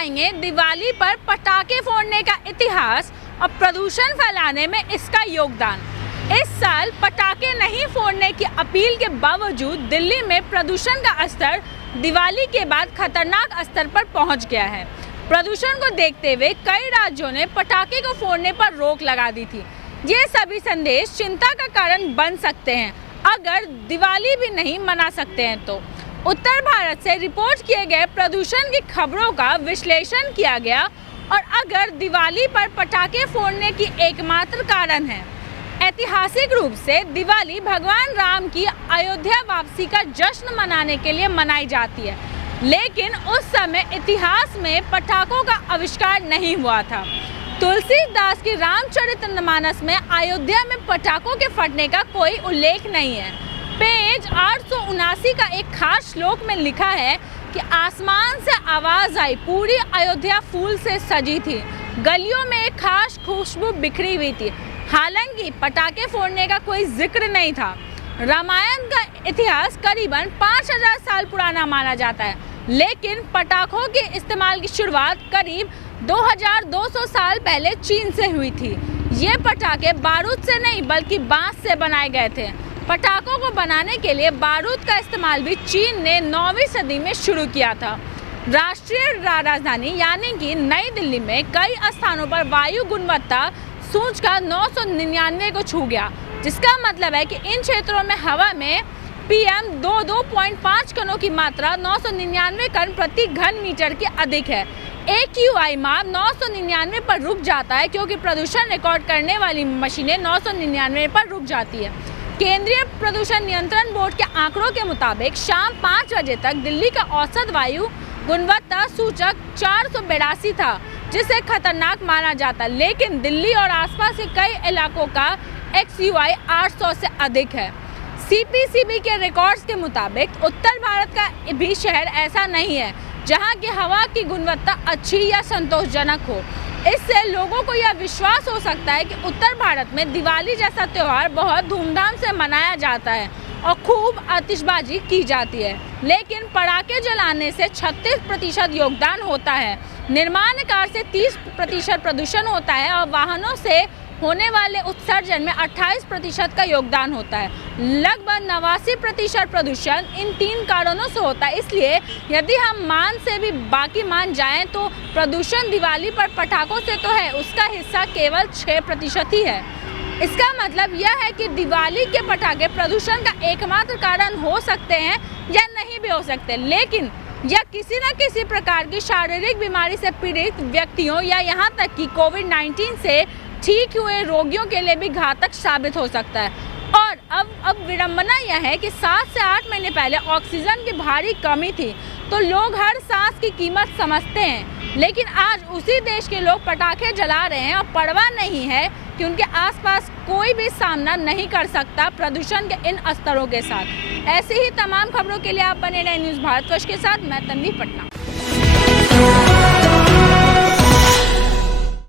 बताएंगे दिवाली पर पटाखे फोड़ने का इतिहास और प्रदूषण फैलाने में इसका योगदान। इस साल पटाखे नहीं फोड़ने की अपील के बावजूद दिल्ली में प्रदूषण का स्तर दिवाली के बाद खतरनाक स्तर पर पहुंच गया है। प्रदूषण को देखते हुए कई राज्यों ने पटाखे को फोड़ने पर रोक लगा दी थी। ये सभी संदेश चिंता का कारण बन सकते हैं अगर दिवाली भी नहीं मना सकते हैं तो। उत्तर भारत से रिपोर्ट किए गए प्रदूषण की खबरों का विश्लेषण किया गया और अगर दिवाली पर पटाखे फोड़ने की एकमात्र कारण है, ऐतिहासिक रूप से दिवाली भगवान राम की अयोध्या वापसी का जश्न मनाने के लिए मनाई जाती है, लेकिन उस समय इतिहास में पटाखों का आविष्कार नहीं हुआ था। तुलसीदास की रामचरितमानस में अयोध्या में पटाखों के फटने का कोई उल्लेख नहीं है। पेज 879 का एक खास श्लोक में लिखा है कि आसमान से आवाज आई, पूरी अयोध्या फूल से सजी थी, गलियों में एक खास खुशबू बिखरी हुई थी। हालांकि पटाखे फोड़ने का कोई जिक्र नहीं था। रामायण का इतिहास करीबन 5000 साल पुराना माना जाता है, लेकिन पटाखों के इस्तेमाल की शुरुआत करीब 2200 साल पहले चीन से हुई थी। ये पटाखे बारूद से नहीं बल्कि बांस से बनाए गए थे। पटाखों को बनाने के लिए बारूद का इस्तेमाल भी चीन ने 9वीं सदी में शुरू किया था। राष्ट्रीय राजधानी यानी कि नई दिल्ली में कई स्थानों पर वायु गुणवत्ता सूचकांक 999 को छू गया, जिसका मतलब है कि इन क्षेत्रों में हवा में PM 2.5 कणों की मात्रा 999 कण प्रति घन मीटर के अधिक है। AQI माप 999 पर रुक जाता है क्योंकि प्रदूषण रिकॉर्ड करने वाली मशीनें 999 पर रुक जाती है। केंद्रीय प्रदूषण नियंत्रण बोर्ड के आंकड़ों के मुताबिक शाम 5 बजे तक दिल्ली का औसत वायु गुणवत्ता सूचक 482 था, जिसे खतरनाक माना जाता, लेकिन दिल्ली और आसपास के कई इलाकों का XUI 800 से अधिक है। CPCB के रिकॉर्ड्स के मुताबिक उत्तर भारत का भी शहर ऐसा नहीं है जहां की हवा की गुणवत्ता अच्छी या संतोषजनक हो। इससे लोगों को यह विश्वास हो सकता है कि उत्तर भारत में दिवाली जैसा त्यौहार बहुत धूमधाम से मनाया जाता है और खूब आतिशबाजी की जाती है, लेकिन पटाखे जलाने से 36% योगदान होता है, निर्माण कार्य से 30% प्रदूषण होता है और वाहनों से होने वाले उत्सर्जन में 28% का योगदान होता है। लगभग 89% प्रदूषण इन 3 कारणों से होता है। इसलिए यदि हम मान से भी बाकी मान जाएं तो प्रदूषण दिवाली पर पटाखों से तो है, उसका हिस्सा केवल 6% ही है। इसका मतलब यह है कि दिवाली के पटाखे प्रदूषण का एकमात्र कारण हो सकते हैं या नहीं भी हो सकते, लेकिन यह किसी न किसी प्रकार की शारीरिक बीमारी से पीड़ित व्यक्तियों या यहाँ तक कि कोविड-19 से ठीक हुए रोगियों के लिए भी घातक साबित हो सकता है। और अब विडंबना यह है कि 7 से 8 महीने पहले ऑक्सीजन की भारी कमी थी, तो लोग हर सांस की कीमत समझते हैं, लेकिन आज उसी देश के लोग पटाखे जला रहे हैं और परवाह नहीं है कि उनके आसपास कोई भी सामना नहीं कर सकता प्रदूषण के इन स्तरों के साथ। ऐसी ही तमाम खबरों के लिए आप बने रहे न्यूज़ भारतवर्ष के साथ। मैं तन्वी पटना।